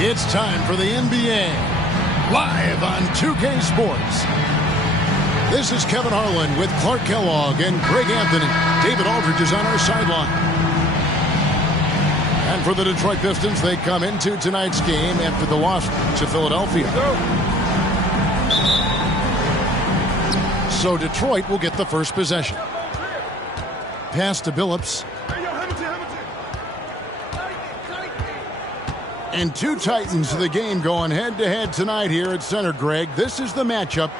It's time for the NBA, live on 2K Sports. This is Kevin Harlan with Clark Kellogg and Greg Anthony. David Aldridge is on our sideline. And for the Detroit Pistons, they come into tonight's game after the loss to Philadelphia. So Detroit will get the first possession. Pass to Billups. And two Titans of the game going head-to-head tonight here at center, Greg. This is the matchup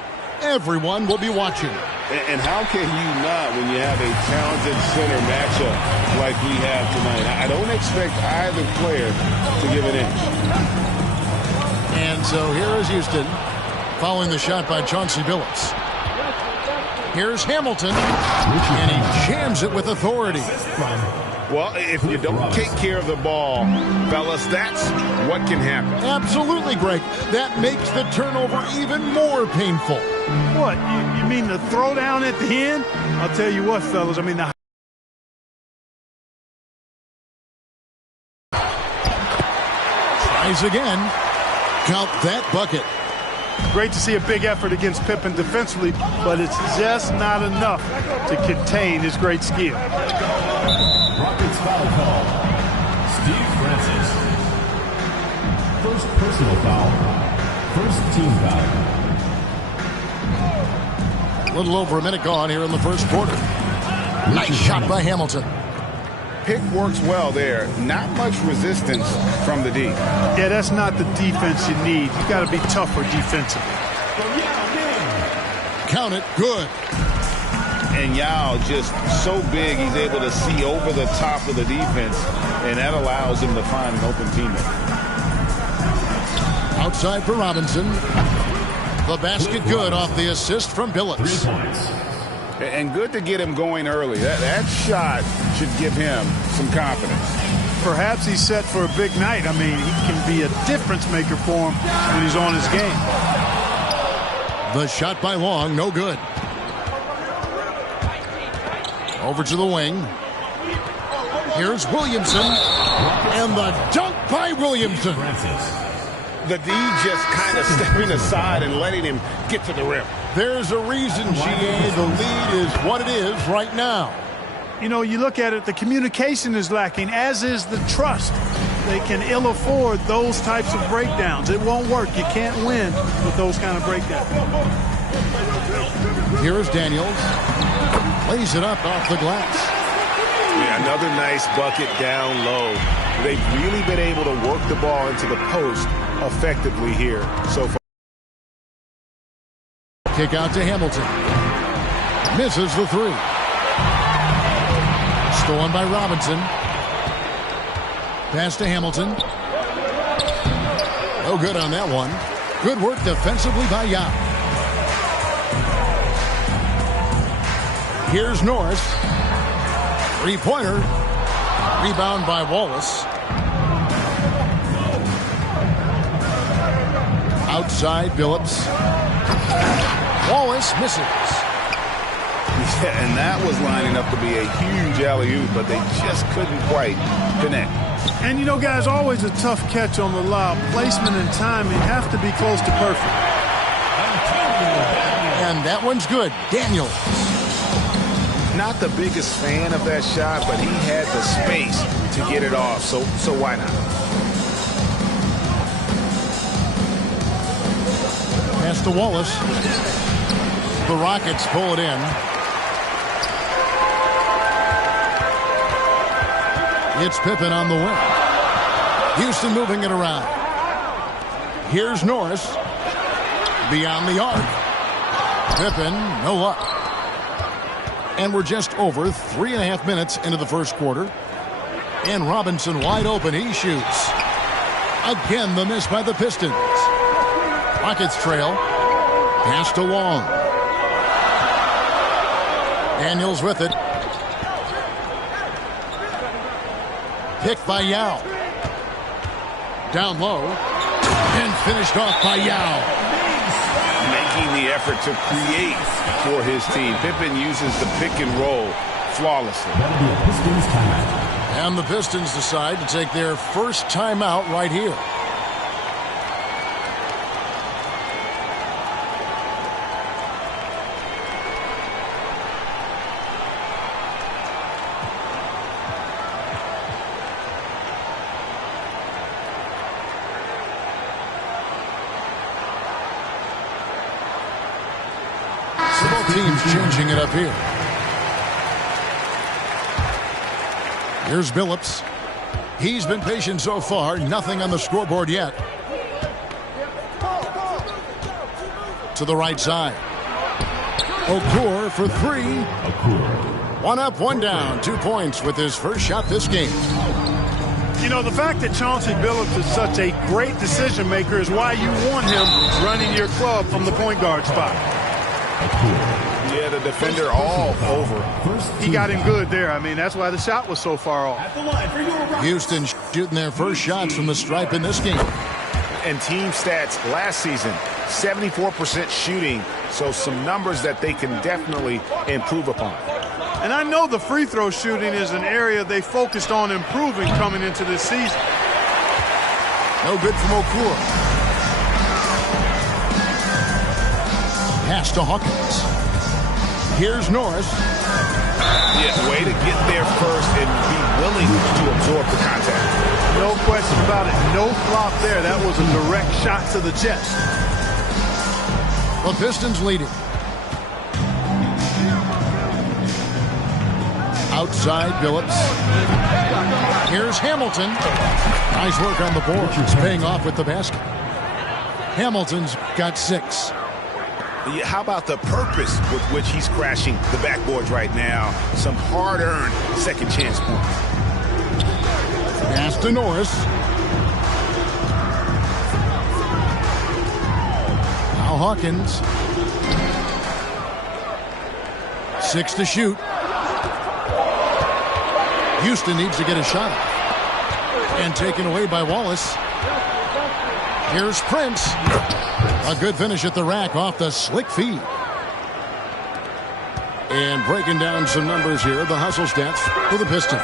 everyone will be watching. And how can you not when you have a talented center matchup like we have tonight? I don't expect either player to give an inch. And so here is Houston following the shot by Chauncey Billups. Here's Hamilton, and he jams it with authority. Well, if you don't take care of the ball, fellas, that's what can happen. Absolutely, Greg. That makes the turnover even more painful. What? You mean the throwdown at the end? I'll tell you what, fellas. I mean, the tries again. Count that bucket. Great to see a big effort against Pippen defensively, but it's just not enough to contain his great skill. Rockets foul call. Steve Francis. First personal foul. First team foul. A little over a minute gone here in the first quarter. Nice shot by Hamilton. Pick works well there. Not much resistance from the D. Yeah, that's not the defense you need. You got to be tougher defensively. Count it. Good. And Yao just so big, he's able to see over the top of the defense, and that allows him to find an open teammate. Outside for Robinson. The basket good off the assist from Billups. And good to get him going early. That shot should give him some confidence. Perhaps he's set for a big night. I mean, he can be a difference maker for him when he's on his game. The shot by Long, no good. Over to the wing. Here's Williamson. And the dunk by Williamson. The D just kind of stepping aside and letting him get to the rim. There's a reason, GA, the lead is what it is right now. You know, you look at it, the communication is lacking, as is the trust. They can ill afford those types of breakdowns. It won't work. You can't win with those kind of breakdowns. Here's Daniels. Plays it up off the glass. Yeah, another nice bucket down low. They've really been able to work the ball into the post effectively here so far. Kick out to Hamilton. Misses the three. Stolen by Robinson. Pass to Hamilton. No good on that one. Good work defensively by Yao. Here's Norris. Three-pointer. Rebound by Wallace. Outside, Billups. Wallace misses. Yeah, and that was lining up to be a huge alley-oop, but they just couldn't quite connect. And, you know, guys, always a tough catch on the lob. Placement and timing have to be close to perfect. And that one's good. Daniels. Not the biggest fan of that shot, but he had the space to get it off, so why not? Pass to Wallace. The Rockets pull it in. It's Pippen on the wing. Houston moving it around. Here's Norris. Beyond the arc. Pippen, no luck. And we're just over 3.5 minutes into the first quarter. And Robinson wide open. He shoots. Again, the miss by the Pistons. Rockets trail. Pass to Long. Daniels with it. Picked by Yao. Down low. And finished off by Yao. Making the effort to create for his team. Pippen uses the pick and roll flawlessly. That'll be a Pistons timeout. And the Pistons decide to take their first timeout right here. teams changing it up here. Here's Billups. He's been patient so far. Nothing on the scoreboard yet. To the right side. Okur for three. One up, one down. 2 points with his first shot this game. You know, the fact that Chauncey Billups is such a great decision maker is why you want him running your club from the point guard spot. Yeah, the defender all over. He got him good there. I mean, that's why the shot was so far off. Houston shooting their first shots from the stripe in this game. And team stats last season, 74% shooting. So some numbers that they can definitely improve upon. And I know the free throw shooting is an area they focused on improving coming into this season. No good from Okur. Pass to Hawkins. Here's Norris. Yeah, way to get there first and be willing to absorb the contact. No question about it. No flop there. That was a direct shot to the chest. The Pistons leading. Outside Billups. Here's Hamilton. Nice work on the board. He's paying off with the basket. Hamilton's got 6. Yeah, how about the purpose with which he's crashing the backboards right now? Some hard-earned second chance points. Pass to Norris. Now Hawkins. 6 to shoot. Houston needs to get a shot. And taken away by Wallace. Here's Prince. A good finish at the rack off the slick feed. And breaking down some numbers here, the hustle stats for the Pistons.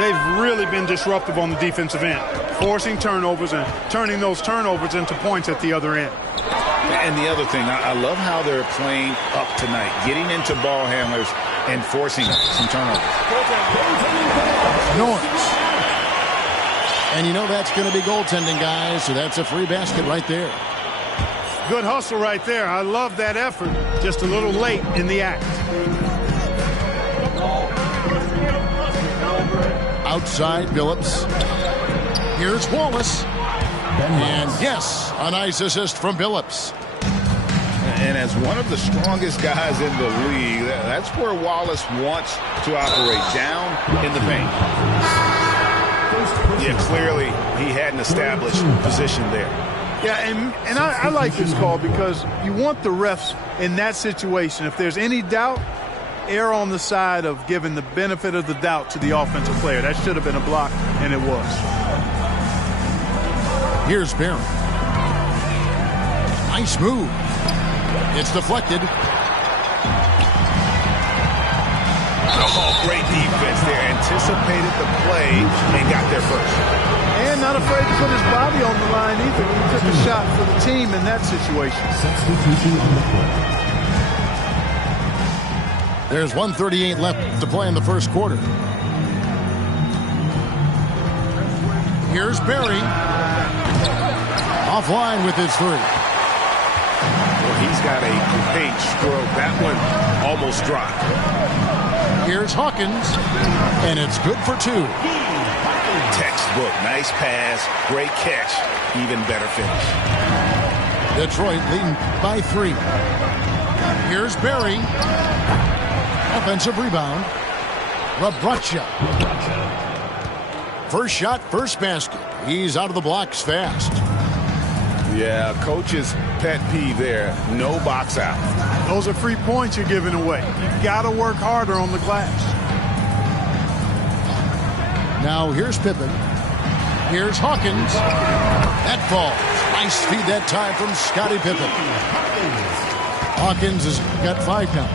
They've really been disruptive on the defensive end, forcing turnovers and turning those turnovers into points at the other end. And the other thing, I love how they're playing up tonight, getting into ball handlers and forcing some turnovers. Norris. And you know that's going to be goaltending, guys, so that's a free basket right there. Good hustle right there. I love that effort. Just a little late in the act. Outside Billups. Here's Wallace. And yes, a nice assist from Billups. And as one of the strongest guys in the league, that's where Wallace wants to operate, down in the paint. Yeah, clearly he had an established position there. Yeah, and I like this call because you want the refs in that situation. If there's any doubt, err on the side of giving the benefit of the doubt to the offensive player. That should have been a block, and it was. Here's Barron. Nice move. It's deflected. Oh, great defense there. Anticipated the play and got there first. And not afraid to put his body on the line either. He took a shot for the team in that situation. Substitution on the court. There's 1:38 left to play in the first quarter. Here's Barry. Offline with his 3. Well, he's got a great stroke. That one almost dropped. Here's Hawkins. And it's good for 2. Textbook. Nice pass. Great catch. Even better finish. Detroit leading by 3. Here's Barry. Offensive rebound. Rabracha. First shot, first basket. He's out of the blocks fast. Yeah, coach's pet peeve there. No box out. Those are free points you're giving away. You've got to work harder on the glass. Now here's Pippen. Here's Hawkins. That falls. Nice feed that time from Scottie Pippen. Hawkins has got 5 now.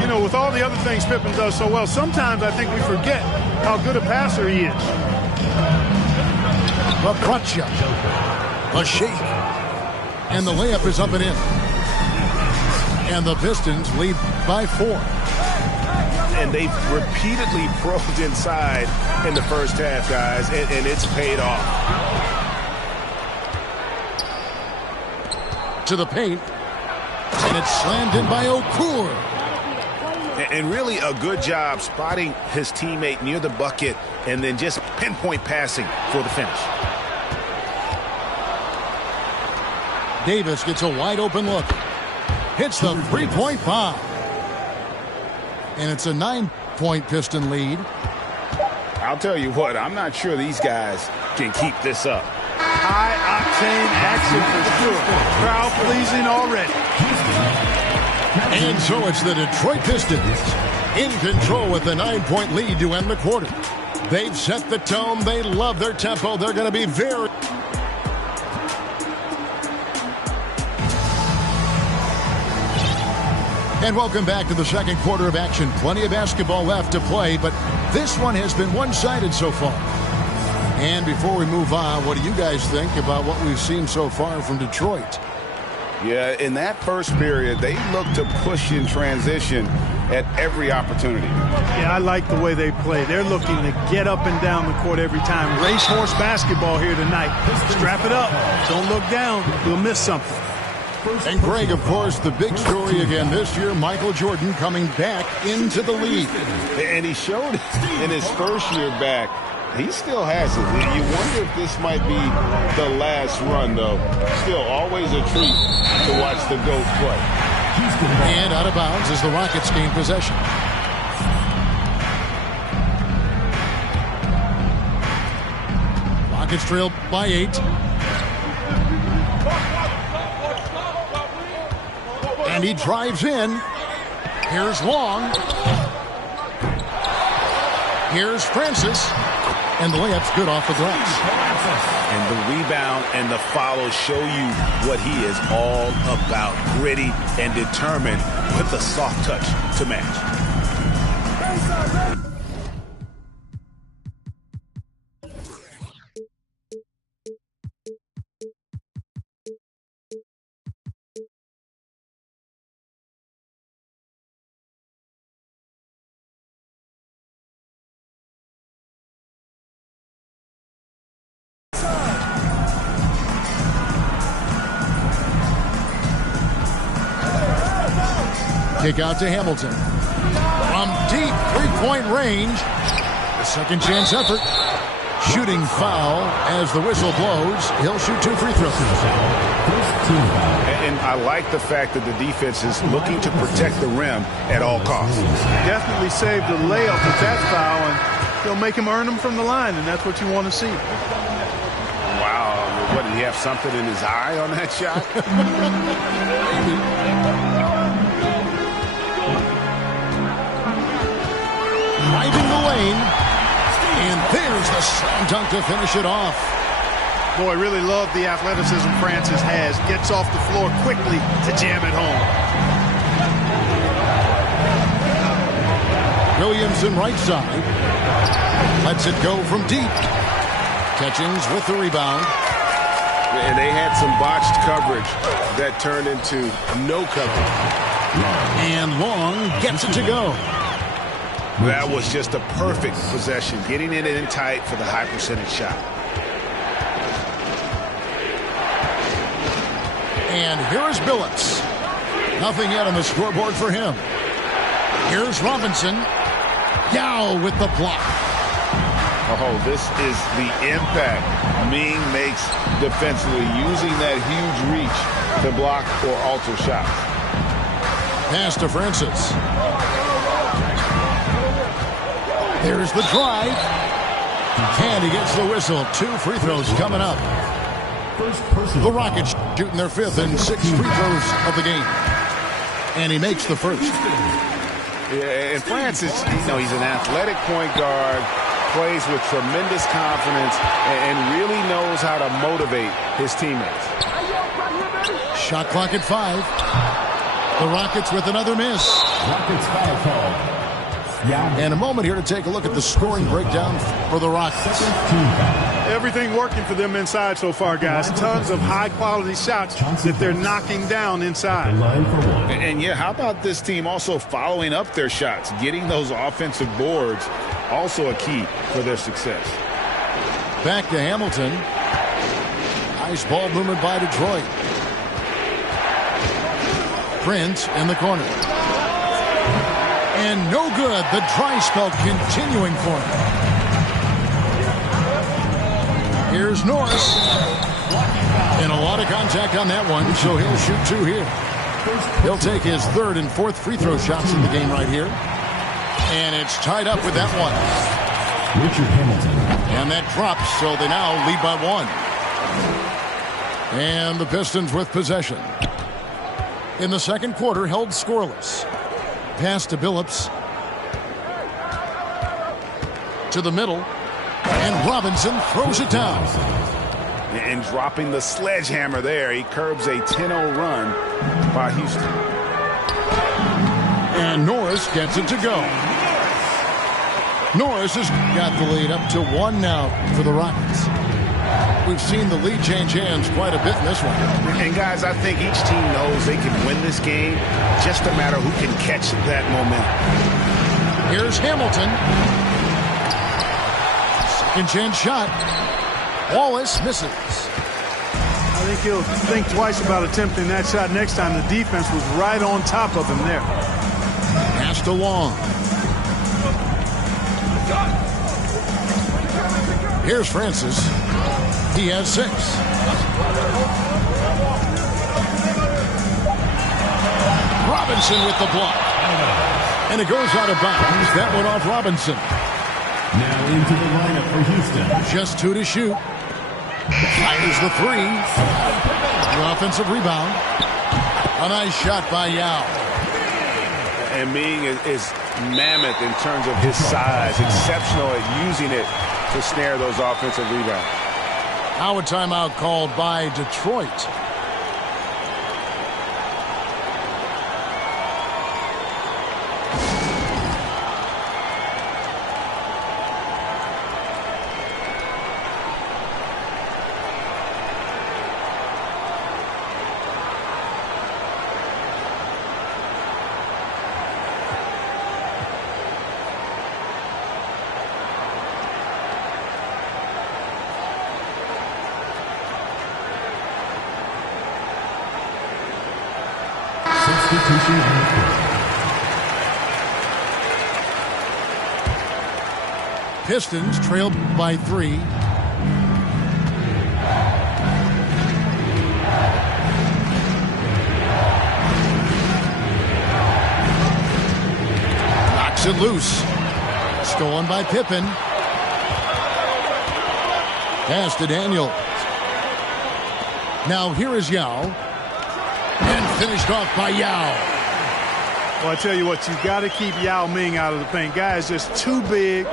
You know, with all the other things Pippen does so well, sometimes I think we forget how good a passer he is. Rabracha. A shake. And the layup is up and in. And the Pistons lead by 4. And they've repeatedly probed inside in the first half, guys, and it's paid off. To the paint. And it's slammed in by Okur. And really a good job spotting his teammate near the bucket and then just pinpoint passing for the finish. Davis gets a wide open look. Hits the three-point bomb. And it's a 9-point Piston lead. I'll tell you what, I'm not sure these guys can keep this up. High-octane action for sure. Crowd-pleasing already. And so it's the Detroit Pistons in control with the 9-point lead to end the quarter. They've set the tone. They love their tempo. They're going to be very... And welcome back to the second quarter of action. Plenty of basketball left to play, but this one has been one-sided so far. And before we move on, what do you guys think about what we've seen so far from Detroit? Yeah, in that first period, they looked to push in transition at every opportunity. Yeah, I like the way they play. They're looking to get up and down the court every time. Racehorse basketball here tonight. Strap it up. Don't look down. You'll miss something. And Greg, of course, the big story again this year, Michael Jordan coming back into the league. And he showed it in his first year back. He still has it. You wonder if this might be the last run, though. Still, always a treat to watch the GOAT play. And out of bounds as the Rockets gain possession. Rockets trail by 8. And he drives in. Here's Long. Here's Francis. And the layup's good off the glass. And the rebound and the follow show you what he is all about. Gritty and determined with a soft touch to match. Kick out to Hamilton. From deep three-point range. A second chance effort. Shooting foul as the whistle blows. He'll shoot 2 free throws. And I like the fact that the defense is looking to protect the rim at all costs. Definitely saved the layup with that foul, and they'll make him earn them from the line, and that's what you want to see. Wow. What, did he have something in his eye on that shot? Driving the lane. And there's the slam dunk to finish it off. Boy, really love the athleticism Francis has. Gets off the floor quickly to jam it home. Williamson right side. Lets it go from deep. Catchings with the rebound. And they had some botched coverage that turned into no coverage. And Long gets it to go. That was just a perfect possession, getting it in tight for the high percentage shot. And here is Billups. Nothing yet on the scoreboard for him. Here's Robinson. Yao with the block. Oh, this is the impact Ming makes defensively, using that huge reach to block or alter shots. Pass to Francis. There's the drive. And he gets the whistle. 2 free throws coming up. The Rockets shooting their 5th and 6th free throws of the game. And he makes the first. Yeah, and Francis, he's an athletic point guard, plays with tremendous confidence, and really knows how to motivate his teammates. Shot clock at 5. The Rockets with another miss. Rockets foul call. And a moment here to take a look at the scoring breakdown for the Rockets. Everything working for them inside so far, guys. Tons of high-quality shots that they're knocking down inside. And yeah, how about this team also following up their shots, getting those offensive boards, also a key for their success. Back to Hamilton. Nice ball movement by Detroit. Prince in the corner. And no good. The dry spell continuing for him. Here's Norris. And a lot of contact on that one, so he'll shoot 2 here. He'll take his 3rd and 4th free throw shots in the game right here. And it's tied up with that one. Richard Hamilton. And that drops, so they now lead by 1. And the Pistons with possession. In the second quarter, held scoreless. Pass to Billups. To the middle. And Robinson throws it down. And dropping the sledgehammer there, he curbs a 10-0 run by Houston. And Norris gets it to go. Norris has got the lead up to 1 now for the Rockets. We've seen the lead change hands quite a bit in this one. And guys, I think each team knows they can win this game. Just a matter who can catch that momentum. Here's Hamilton. Second chance shot. Wallace misses. I think he'll think twice about attempting that shot next time. The defense was right on top of him there. Pass to Long. Here's Francis. He has 6. Robinson with the block. And it goes out of bounds. That went off Robinson. Now into the lineup for Houston. Just 2 to shoot. Fires the 3. The offensive rebound. A nice shot by Yao. And Ming is mammoth in terms of his size. Exceptional at using it to snare those offensive rebounds. Now a timeout called by Detroit. Pistons trailed by 3. Knocks it loose. Stolen by Pippen. Pass to Daniel. Now here is Yao. And finished off by Yao. Well, I tell you what, you've got to keep Yao Ming out of the paint. Guy is just too big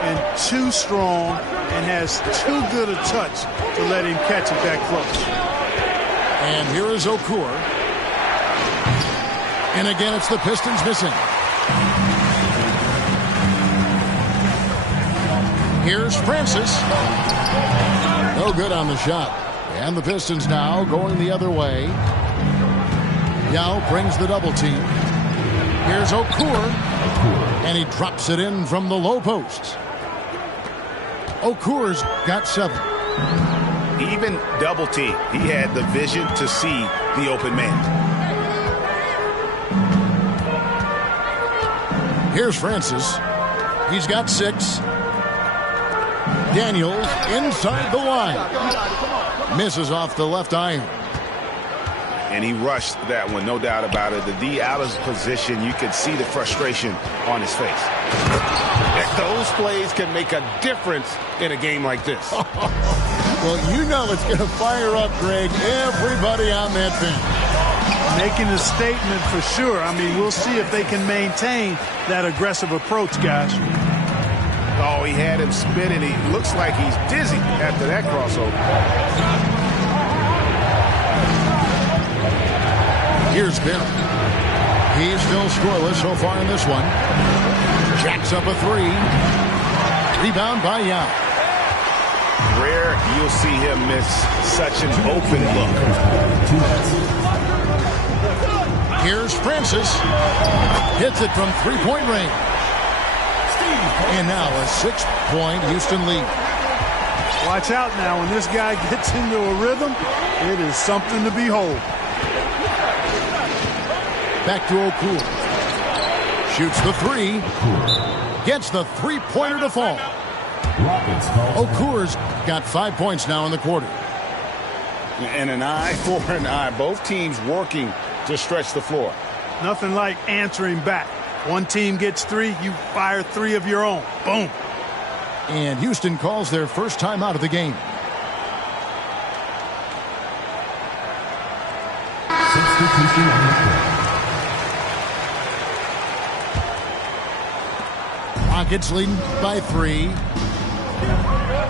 and too strong and has too good a touch to let him catch it that close. And here is Okur. And again, it's the Pistons missing. Here's Francis. No good on the shot. And the Pistons now going the other way. Yao brings the double team. Here's Okur. And he drops it in from the low post. Okur's got 7. Even double team, he had the vision to see the open man. Here's Francis. He's got 6. Daniels inside the line. Misses off the left iron. And he rushed that one, no doubt about it. The D out of position, you could see the frustration on his face. Those plays can make a difference in a game like this. Well, you know it's going to fire up, Greg, everybody on that bench. Making a statement for sure. I mean, we'll see if they can maintain that aggressive approach, guys. Oh, he had him spinning. He looks like he's dizzy after that crossover. Here's Bill. He's still scoreless so far in this one. Jacks up a 3. Rebound by Yao. Rare you'll see him miss such an open look. Here's Francis. Hits it from 3-point range. And now a 6-point Houston lead. Watch out now. When this guy gets into a rhythm, it is something to behold. back to O'Cool. Shoots the three. Gets the three-pointer to fall. O'Cool's got 5 points now in the quarter. And an eye for an eye. Both teams working to stretch the floor. Nothing like answering back. One team gets three, you fire three of your own. Boom. And Houston calls their first time out of the game. Substitution on the court. Rockets leading by 3.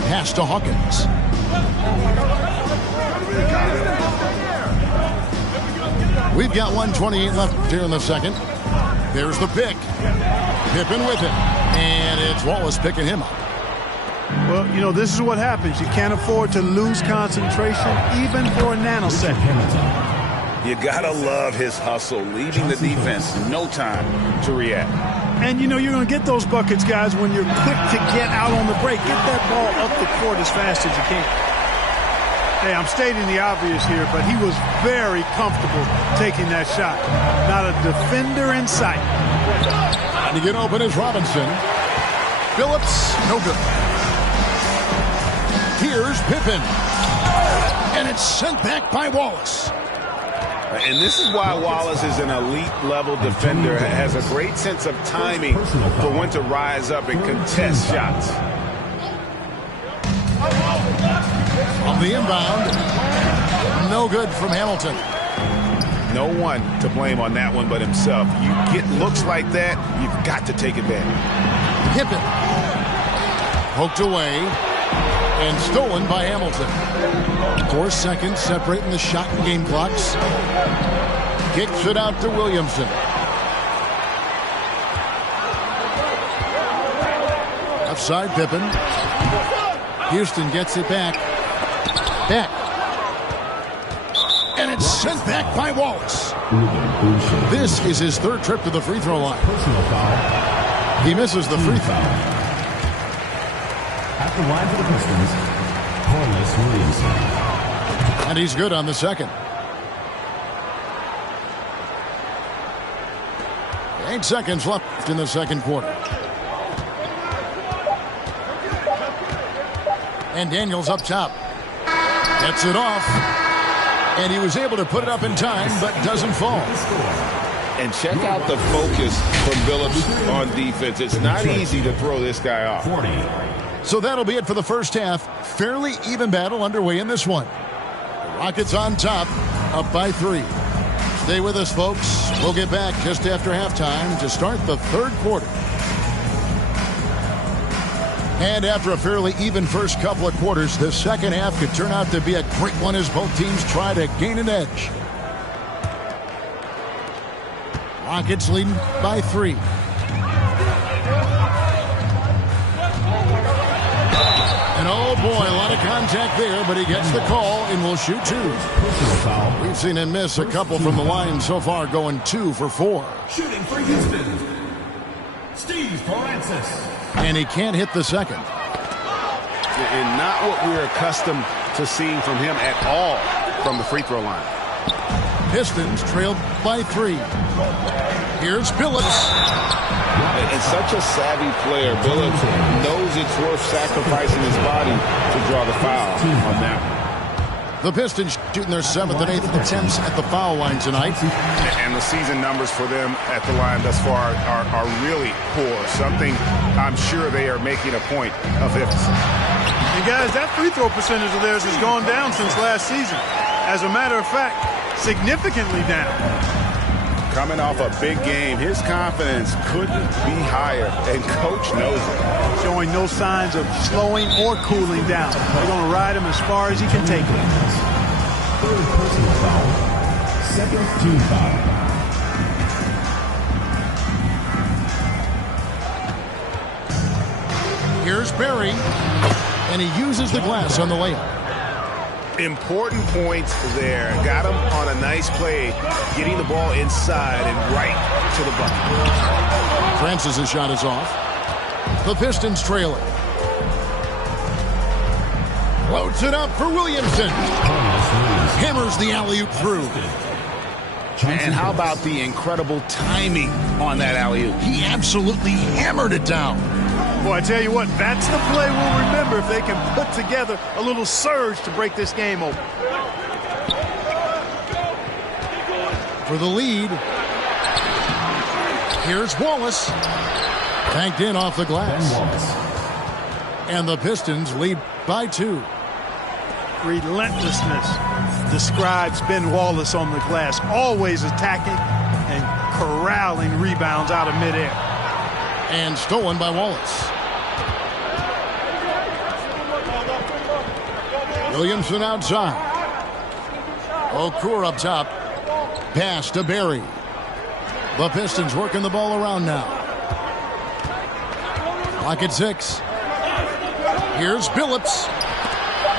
Pass to Hawkins. We've got 1:28 left here in the second. There's the pick. Pippen with it. And it's Wallace picking him up. Well, you know, this is what happens. You can't afford to lose concentration even for a nanosecond. You gotta love his hustle, leaving the defense no time to react. And, you know, you're going to get those buckets, guys, when you're quick to get out on the break. Get that ball up the court as fast as you can. Hey, I'm stating the obvious here, but he was very comfortable taking that shot. Not a defender in sight. Trying to get open is Robinson. Phillips, no good. Here's Pippen. And it's sent back by Wallace. And this is why Wallace is an elite-level defender, has a great sense of timing for when to rise up and contest shots. On the inbound, no good from Hamilton. No one to blame on that one but himself. You get looks like that, you've got to take advantage. Pippen. Poked away and stolen by Hamilton. 4 seconds separating the shot and game clocks. Kicks it out to Williamson. Left side, Pippen. Houston gets it back. And it's sent back by Wallace. This is his 3rd trip to the free throw line. He misses the free throw. At the line for the Pistons, Corliss Williamson. And he's good on the second. 8 seconds left in the second quarter. And Daniels up top. Gets it off. And he was able to put it up in time, but doesn't fall. And check out the focus from Phillips on defense. It's not easy to throw this guy off. 40. So that'll be it for the first half. Fairly even battle underway in this one. The Rockets on top, up by 3. Stay with us, folks. We'll get back just after halftime to start the third quarter. And after a fairly even first couple of quarters, the second half could turn out to be a great one as both teams try to gain an edge. Rockets leading by 3. And oh boy, a lot of contact there, but he gets the call and will shoot 2. We've seen him miss a couple from the line so far, going 2 for 4. Shooting for Houston, Steve Francis. And he can't hit the second. And not what we're accustomed to seeing from him at all from the free throw line. Pistons trailed by 3. Here's Phillips. And such a savvy player. Phillips knows it's worth sacrificing his body to draw the foul on that one. The Pistons shooting their 7th and 8th attempts at the foul line tonight. And the season numbers for them at the line thus far are really poor. Something I'm sure they are making a point of emphasis. And guys, that free throw percentage of theirs has gone down since last season. As a matter of fact, significantly down. Coming off a big game, his confidence couldn't be higher, and coach knows it. Showing no signs of slowing or cooling down. They're going to ride him as far as he can take it. Third personal foul. Second team foul. Here's Barry, and he uses the glass on the layup. Important points there. Got him on a nice play, getting the ball inside and right to the bucket. Francis' shot is off. The Pistons trailing. Floats it up for Williamson. Hammers the alley-oop through. And how about the incredible timing on that alley-oop? He absolutely hammered it down. Boy, I tell you what, that's the play we'll remember if they can put together a little surge to break this game open. For the lead, here's Wallace. Tanked in off the glass. Ben Wallace. And the Pistons lead by 2. Relentlessness describes Ben Wallace on the glass, always attacking and corralling rebounds out of midair. And stolen by Wallace. Williamson outside. Okur up top. Pass to Barry. The Pistons working the ball around now. Clock at 6. Here's Billups.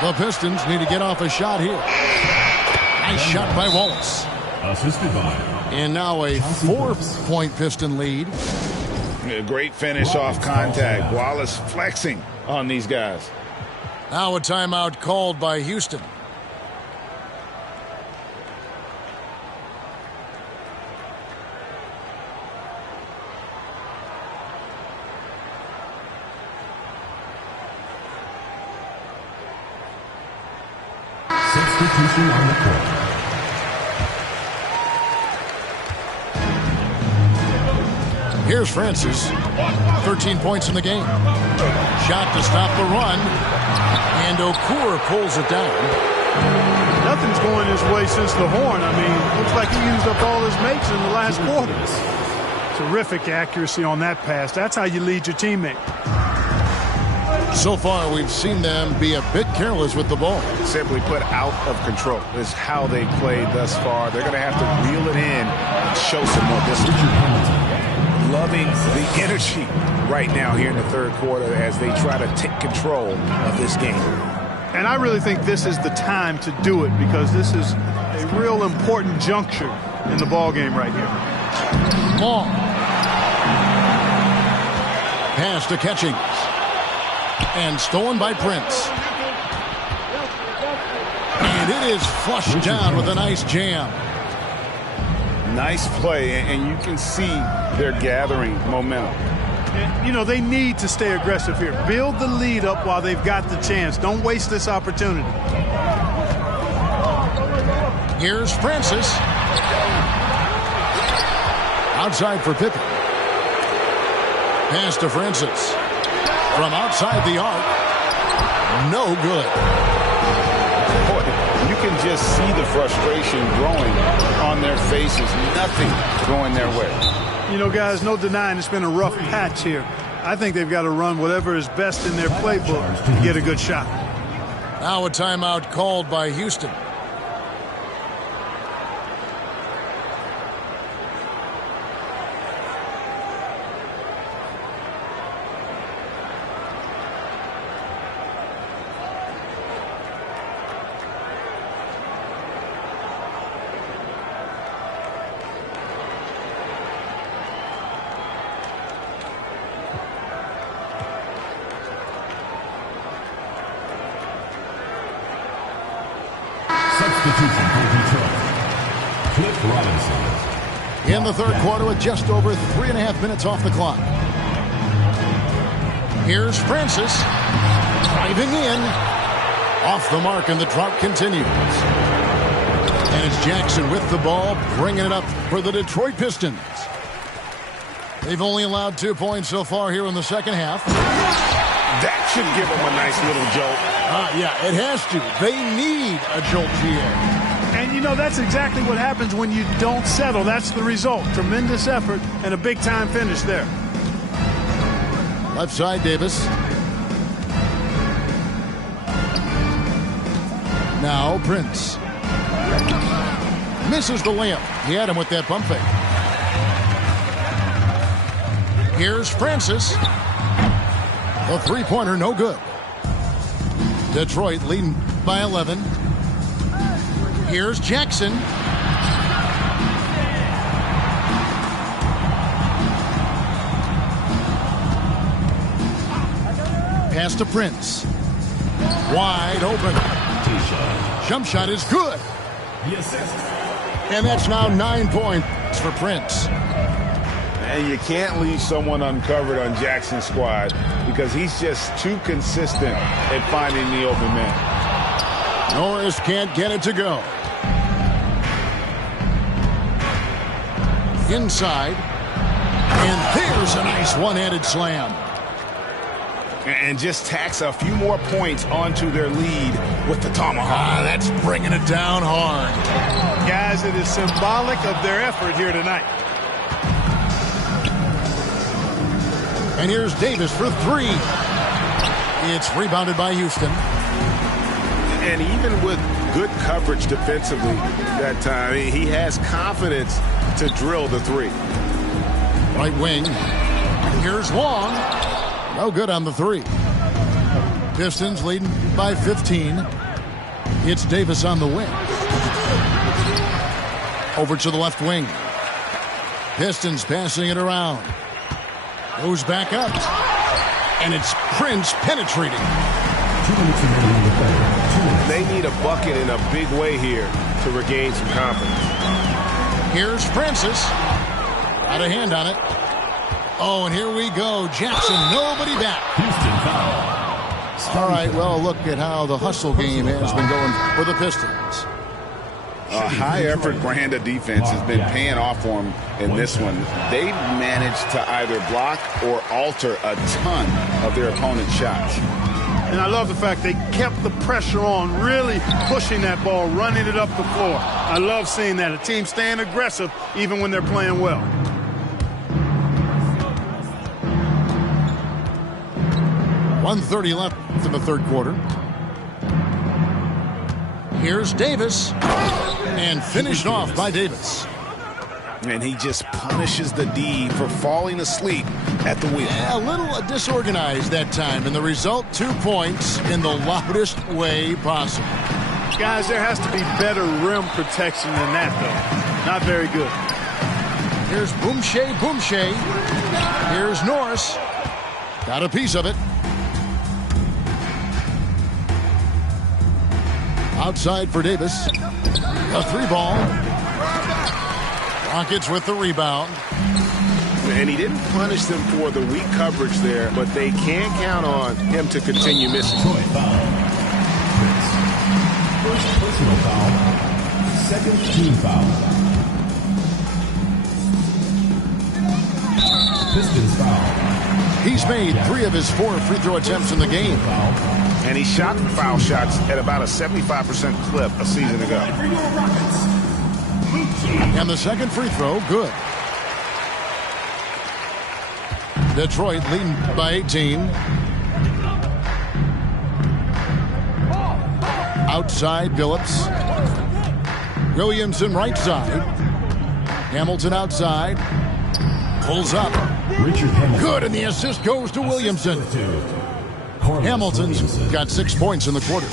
The Pistons need to get off a shot here. Nice shot by Wallace. Assisted by. And now a 4-point Piston lead. A great finish off contact. Wallace flexing on these guys. Now a timeout called by Houston. Substitution on the court. Here's Francis. 13 points in the game. Shot to stop the run. And Okur pulls it down. Nothing's going his way since the horn. I mean, looks like he used up all his makes in the last quarter. Terrific accuracy on that pass. That's how you lead your teammate. So far, we've seen them be a bit careless with the ball. Simply put, out of control is how they played thus far. They're going to have to reel it in and show some more discipline. Loving the energy right now here in the third quarter as they try to take control of this game. And I really think this is the time to do it because this is a real important juncture in the ball game right here. Long. Pass to Catchings. And stolen by Prince. And it is flushed down with a nice jam. Nice play, and you can see they're gathering momentum. And, you know, they need to stay aggressive here. Build the lead up while they've got the chance. Don't waste this opportunity. Here's Francis. Outside for Pippen. Pass to Francis. From outside the arc. No good. Boy, you can just see the frustration growing on their faces. Nothing going their way. You know, guys, no denying it's been a rough patch here. I think they've got to run whatever is best in their playbook to get a good shot. Now a timeout called by Houston. Substitution for Detroit. Cliff Robinson. In the third quarter with just over 3.5 minutes off the clock. Here's Francis. Driving in. Off the mark, and the drought continues. And it's Jackson with the ball, bringing it up for the Detroit Pistons. They've only allowed 2 points so far here in the second half. That should give them a nice little jolt. Yeah, it has to. They need a jolt here. And, you know, that's exactly what happens when you don't settle. That's the result. Tremendous effort and a big-time finish there. Left side, Davis. Now Prince. Misses the layup. He had him with that pump fake. Here's Francis. The three-pointer, no good. Detroit leading by 11. Here's Jackson. Pass to Prince. Wide open. Jump shot is good. The assist. And that's now 9 points for Prince. And you can't leave someone uncovered on Jackson's squad because he's just too consistent at finding the open man. Norris can't get it to go. Inside. And there's a nice one-handed slam. And just tacks a few more points onto their lead with the tomahawk. That's bringing it down hard. Guys, it is symbolic of their effort here tonight. And here's Davis for 3. It's rebounded by Houston. And even with good coverage defensively that time, he has confidence to drill the 3. Right wing. Here's Long. No good on the 3. Pistons leading by 15. It's Davis on the wing. Over to the left wing. Pistons passing it around. Goes back up. And it's Prince penetrating. They need a bucket in a big way here to regain some confidence. Here's Francis. Got a hand on it. Oh, and here we go. Jackson, nobody back. Houston foul. All right, well, look at how the hustle game has been going for the Pistons. A high-effort brand of defense has been paying off for them in this one. They've managed to either block or alter a ton of their opponent's shots. And I love the fact they kept the pressure on, really pushing that ball, running it up the floor. I love seeing that. A team staying aggressive even when they're playing well. .130 left in the third quarter. Here's Davis. And finished off by Davis. And he just punishes the D for falling asleep at the wheel. A little disorganized that time, and the result, 2 points in the loudest way possible. Guys, there has to be better rim protection than that, though. Not very good. Here's Boomshay. Here's Norris. Got a piece of it. Outside for Davis. A 3-ball. Rockets with the rebound. And he didn't punish them for the weak coverage there, but they can't count on him to continue missing. First personal foul. Second team foul. Pistons foul. He's made 3 of his 4 free throw attempts in the game. And he shot foul shots at about a 75% clip a season ago. And the second free throw, good. Detroit leading by 18. Outside, Billups. Williamson right side. Hamilton outside. Pulls up. Richard Hamilton. Good, and the assist goes to Williamson. Hamilton's got 6 points in the quarter.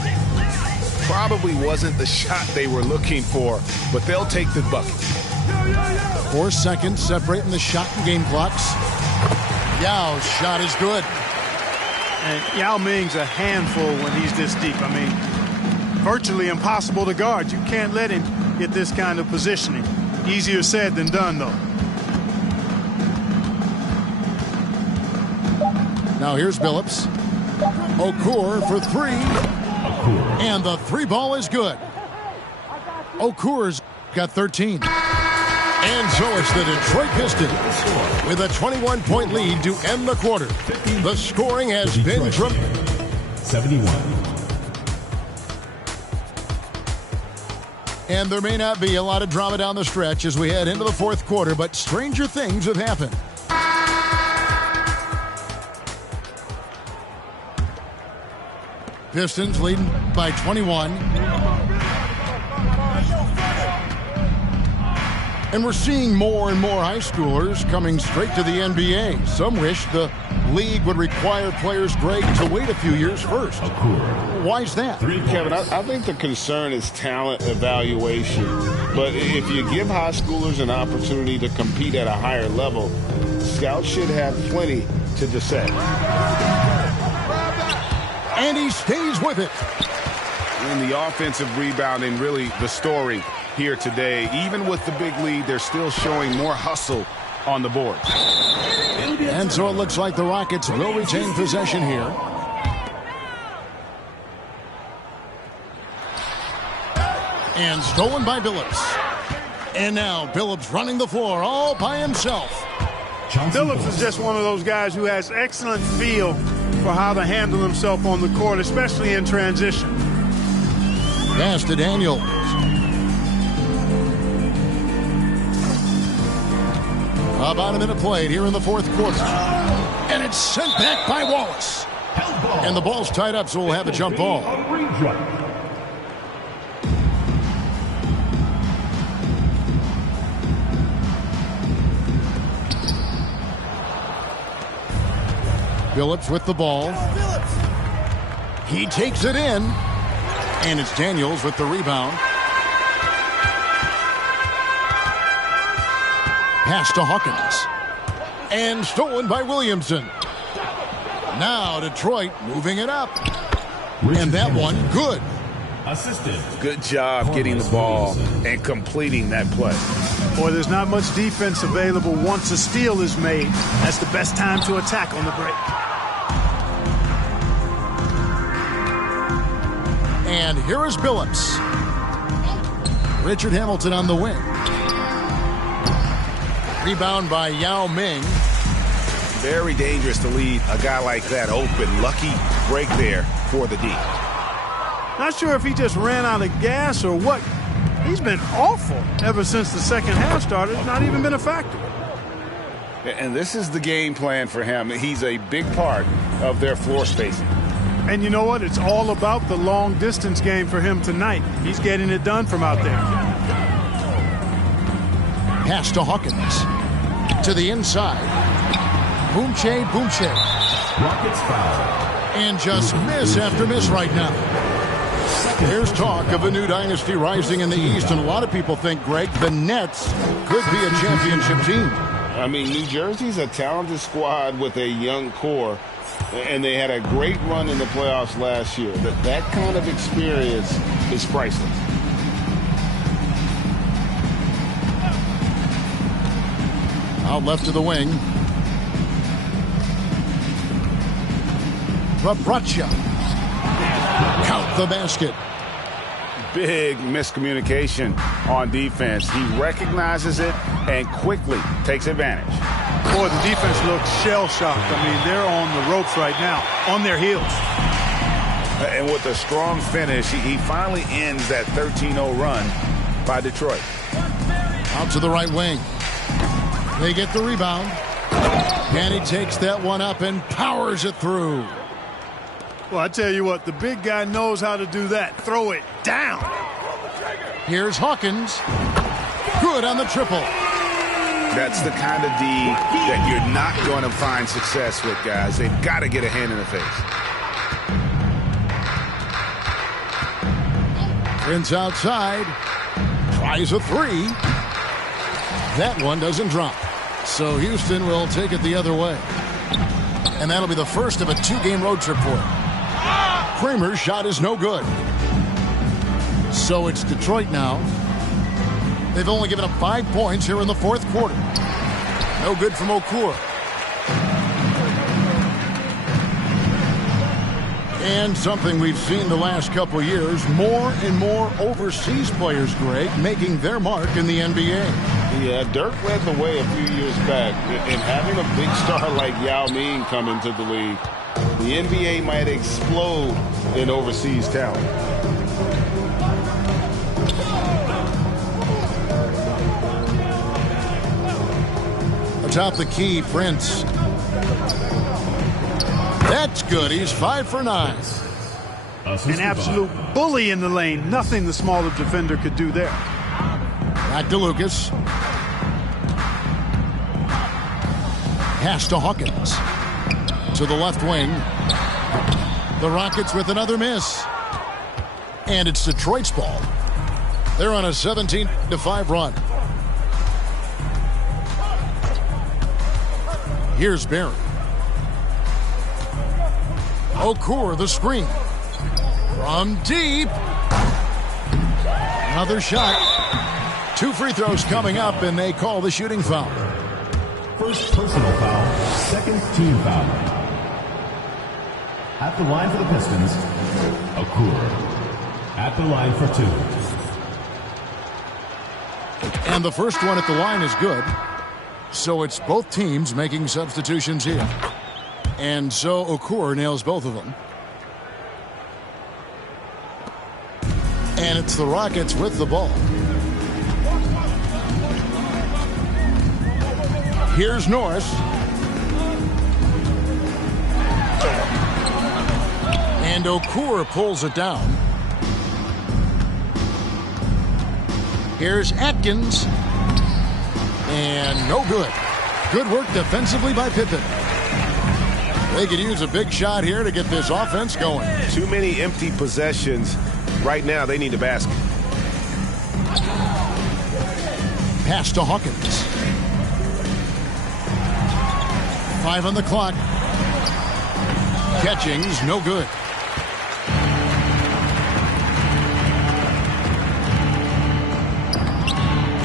Probably wasn't the shot they were looking for, but they'll take the bucket. 4 seconds separating the shot and game clocks. Yao's shot is good. And Yao Ming's a handful when he's this deep. I mean, virtually impossible to guard. You can't let him get this kind of positioning. Easier said than done, though. Now here's Billups. Okur for 3. And the 3-ball is good. Okur's got 13. And so it's the Detroit Pistons with a 21-point lead to end the quarter. The scoring has been tremendous. 71. And there may not be a lot of drama down the stretch as we head into the fourth quarter, but stranger things have happened. Pistons leading by 21. And we're seeing more and more high schoolers coming straight to the NBA. Some wish the league would require players, Greg, to wait a few years first. Why is that? Kevin, I think the concern is talent evaluation. But if you give high schoolers an opportunity to compete at a higher level, scouts should have plenty to say. And he stays with it. In the offensive rebounding, really the story here today. Even with the big lead, they're still showing more hustle on the board. And so it looks like the Rockets will retain possession here. And stolen by Billups. And now Billups running the floor all by himself. Billups is just one of those guys who has excellent feel for how to handle himself on the court, especially in transition. Pass to Daniels. About a minute played here in the fourth quarter. And it's sent back by Wallace. And the ball's tied up, so we'll have a jump ball. Billups with the ball. He takes it in. And it's Daniels with the rebound. Pass to Hawkins. And stolen by Williamson. Now Detroit moving it up. And that one good. Assistant. Good job getting the ball and completing that play. Boy, there's not much defense available once a steal is made. That's the best time to attack on the break. And here is Billups. Richard Hamilton on the wing. Rebound by Yao Ming. Very dangerous to leave a guy like that open. Lucky break there for the D. Not sure if he just ran out of gas or what. He's been awful ever since the second half started. Not even been a factor. And this is the game plan for him. He's a big part of their floor spacing. And you know what? It's all about the long distance game for him tonight. He's getting it done from out there. Pass to Hawkins. To the inside. Boomche. Rockets foul. And just miss after miss right now. There's talk of a new dynasty rising in the East, and a lot of people think, Greg, the Nets could be a championship team. I mean, New Jersey's a talented squad with a young core, and they had a great run in the playoffs last year. That kind of experience is priceless. Out left to the wing. Babracha. Count the basket. Big miscommunication on defense. He recognizes it and quickly takes advantage. Boy, the defense looks shell-shocked. I mean, they're on the ropes right now, on their heels. And with a strong finish, he finally ends that 13-0 run by Detroit. Out to the right wing. They get the rebound. And he takes that one up and powers it through. Well, I tell you what, the big guy knows how to do that. Throw it down. Here's Hawkins. Good on the triple. That's the kind of D that you're not going to find success with, guys. They've got to get a hand in the face. Prince outside. Tries a three. That one doesn't drop. So Houston will take it the other way. And that'll be the first of a two-game road trip for him. Kramer's shot is no good. So it's Detroit now. They've only given up 5 points here in the fourth quarter. No good from Okur. And something we've seen the last couple years, more and more overseas players, Greg, making their mark in the NBA. Yeah, Dirk led the way a few years back. And having a big star like Yao Ming come into the league, the NBA might explode in overseas talent. Atop the key, Prince. That's good. He's 5 for 9. An absolute bully in the lane. Nothing the smaller defender could do there. Back to Lucas. Pass to Hawkins. To the left wing. The Rockets with another miss. And it's Detroit's ball. They're on a 17-5 run. Here's Barry. Okur, the screen. From deep. Another shot. 2 free throws coming up, and they call the shooting foul. First personal foul, second team foul. At the line for the Pistons, Okur. At the line for 2. And the first one at the line is good. So it's both teams making substitutions here. And so Okur nails both of them. And it's the Rockets with the ball. Here's Norris. And Okur pulls it down. Here's Atkins. And no good. Good work defensively by Pippen. They could use a big shot here to get this offense going. Too many empty possessions. Right now, they need a basket. Pass to Hawkins. 5 on the clock. Catching's no good.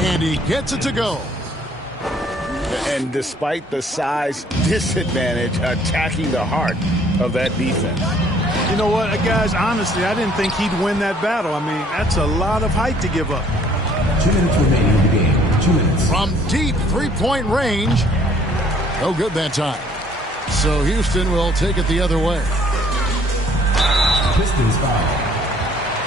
And he gets it to go. And despite the size disadvantage, attacking the heart of that defense. You know what, guys, honestly, I didn't think he'd win that battle. I mean, that's a lot of height to give up. 2 minutes remaining in the game. 2 minutes. From deep three-point range. No good that time. So Houston will take it the other way. Pistons foul.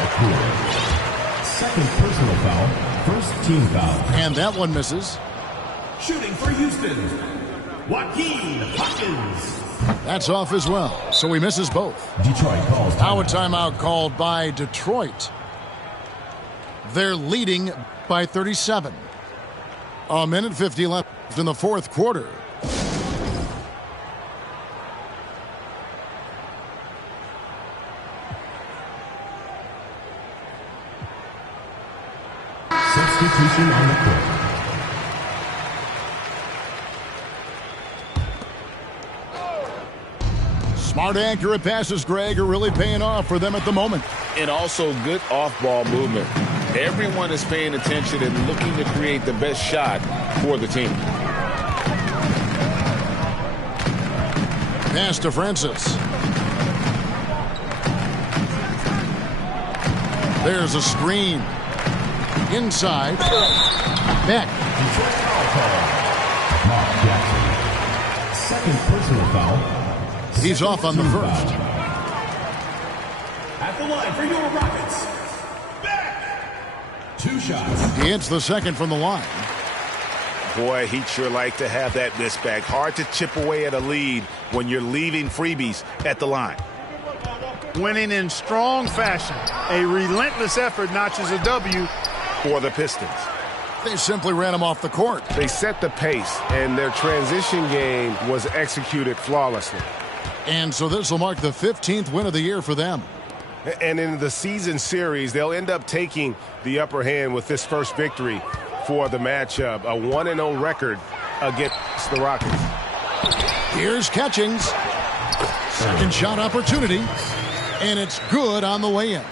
Okur. Second personal foul. First team foul. And that one misses. Shooting for Houston, Joaquin Hawkins. That's off as well. So he misses both. Detroit calls Now a timeout called by Detroit. They're leading by 37. A minute 50 left in the fourth quarter. Substitution on the court. Smart, accurate passes, Greg, are really paying off for them at the moment. And also good off-ball movement. Everyone is paying attention and looking to create the best shot for the team. Pass to Francis. There's a screen. Inside. Back. Mark Jackson. Second personal foul. He's off on the first. At the line for your Rockets. Back. 2 shots. He hits the second from the line. Boy, he'd sure like to have that miss back. Hard to chip away at a lead when you're leaving freebies at the line. Winning in strong fashion. A relentless effort notches a W for the Pistons. They simply ran him off the court. They set the pace, and their transition game was executed flawlessly. And so this will mark the 15th win of the year for them. And in the season series, they'll end up taking the upper hand with this first victory for the matchup. A 1-0 record against the Rockets. Here's Catchings. Second shot opportunity. And it's good on the way in.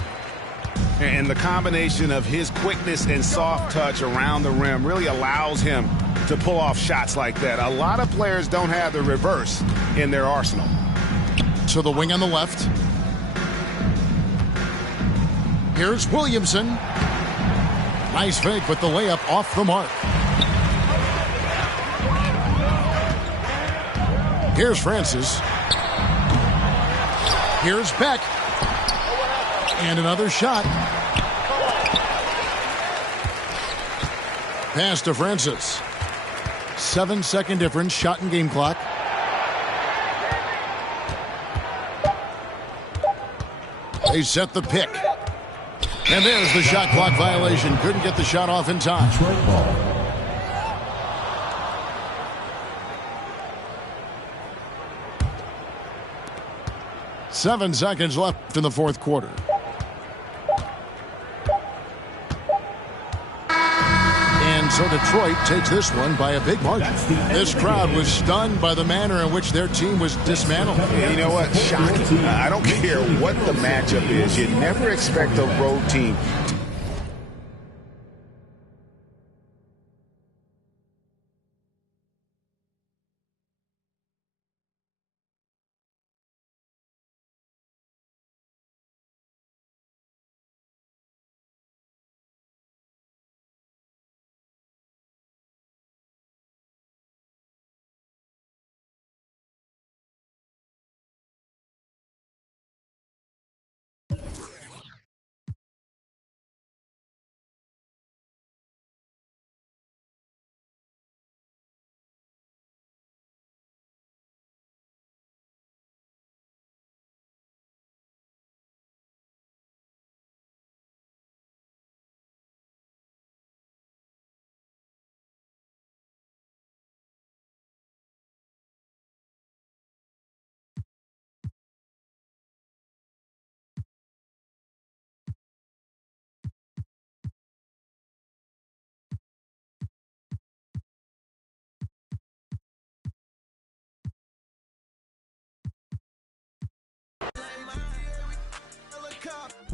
And the combination of his quickness and soft touch around the rim really allows him to pull off shots like that. A lot of players don't have the reverse in their arsenal. To the wing on the left. Here's Williamson. Nice fake, but the layup off the mark. Here's Francis. Here's Beck. And another shot. Pass to Francis. 7-second difference, shot and game clock. They set the pick. And there's the shot clock violation. Couldn't get the shot off in time. Detroit ball. Seven seconds left in the fourth quarter. And so Detroit takes this one by a big margin. This crowd was stunned by the manner in which their team was dismantled. You know what? Shocking. I don't care what the matchup is. You never expect a road team Cup.